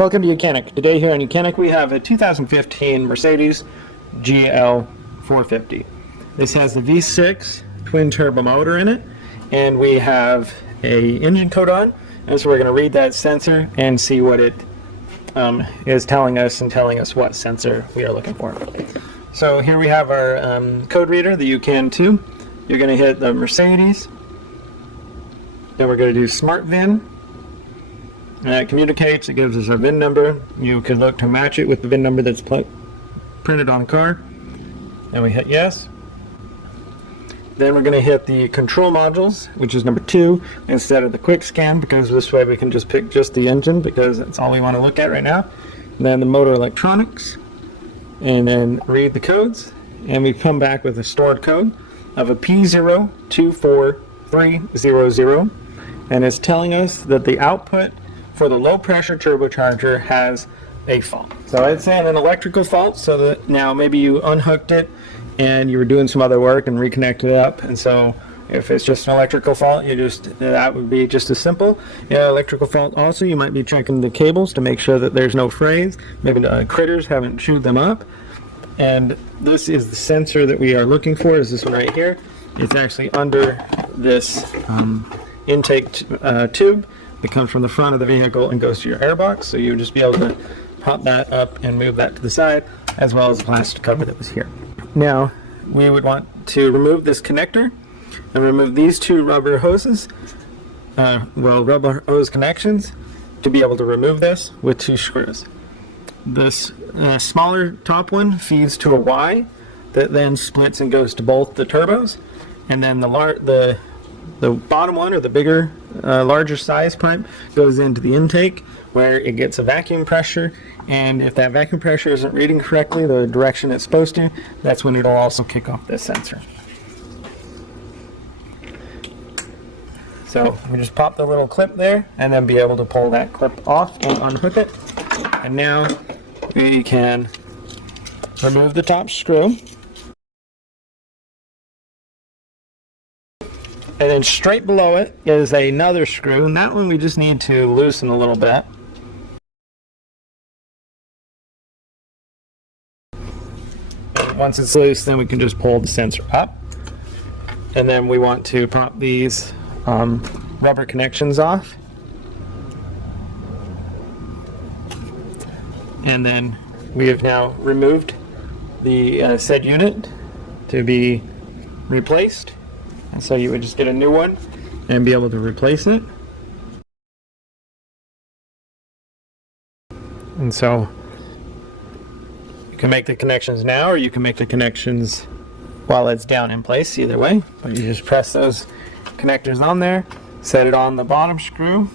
Welcome to YOUCANIC. Today here on YOUCANIC we have a 2015 Mercedes GL350. This has the V6 twin turbo motor in it, and we have a engine code on, and so we're going to read that sensor and see what it is telling us, and telling us what sensor we are looking for. So here we have our code reader, the YOUCAN2. You're going to hit the Mercedes, then we're going to do Smart VIN. And that communicates, it gives us our VIN number. You could look to match it with the VIN number that's printed on the car. Then we hit yes. Then we're going to hit the control modules, which is number 2, instead of the quick scan, because this way we can just pick just the engine, because that's all we want to look at right now. And then the motor electronics, and then read the codes, and we come back with a stored code of a P024300, and it's telling us that the output for the low pressure turbocharger has a fault. So it's an electrical fault, so that now maybe you unhooked it and you were doing some other work and reconnected it up, and so if it's just an electrical fault, that would be just as simple. Yeah, electrical fault also, you might be checking the cables to make sure that there's no frays, maybe the critters haven't chewed them up. And this is the sensor that we are looking for, is this one right here. It's actually under this intake tube. It comes from the front of the vehicle and goes to your airbox, so you would just be able to pop that up and move that to the side, as well as the plastic cover that was here. Now, we would want to remove this connector and remove these two rubber hoses, rubber hose connections, to be able to remove this with 2 screws. This smaller top one feeds to a Y that then splits and goes to both the turbos, and then the bottom one, or the bigger, larger size pipe, goes into the intake, where it gets a vacuum pressure, and if that vacuum pressure isn't reading correctly the direction it's supposed to, that's when it'll also kick off this sensor. So we just pop the little clip there, and then be able to pull that clip off and unhook it. And now we can remove the top screw. And then straight below it is another screw, and that one we just need to loosen a little bit. And once it's loose, then we can just pull the sensor up. And then we want to pop these rubber connections off. And then we have now removed the said unit to be replaced. And so you would just get a new one and be able to replace it. And so you can make the connections now, or you can make the connections while it's down in place, either way. But you just press those connectors on there, set it on the bottom screw.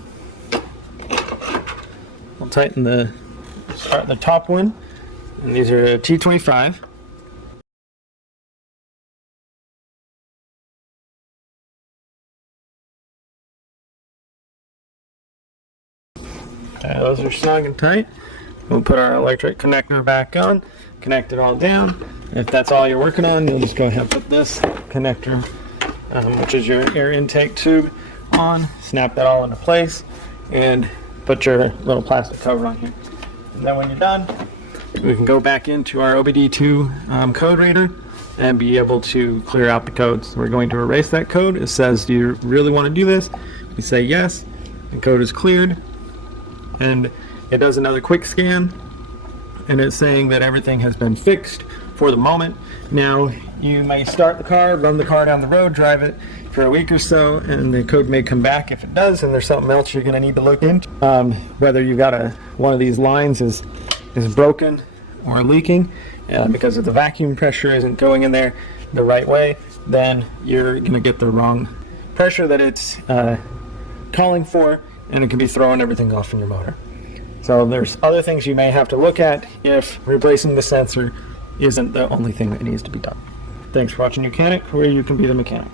We'll tighten start the top one, and these are T25. Those are snug and tight. We'll put our electric connector back on, connect it all down. If that's all you're working on, you'll just go ahead and put this connector, which is your air intake tube, on, snap that all into place, and put your little plastic cover on here. And then when you're done, we can go back into our OBD-II code reader and be able to clear out the codes. We're going to erase that code. It says, do you really want to do this? We say yes, the code is cleared. And it does another quick scan, and it's saying that everything has been fixed for the moment. Now, you may start the car, run the car down the road, drive it for a week or so, and the code may come back if it does, and there's something else you're going to need to look into. Whether you've got one of these lines is broken or leaking, because if the vacuum pressure isn't going in there the right way, then you're going to get the wrong pressure that it's calling for, and it can be throwing everything off in your motor. So there's other things you may have to look at if replacing the sensor isn't the only thing that needs to be done. Thanks for watching YOUCANIC, where you can be the mechanic.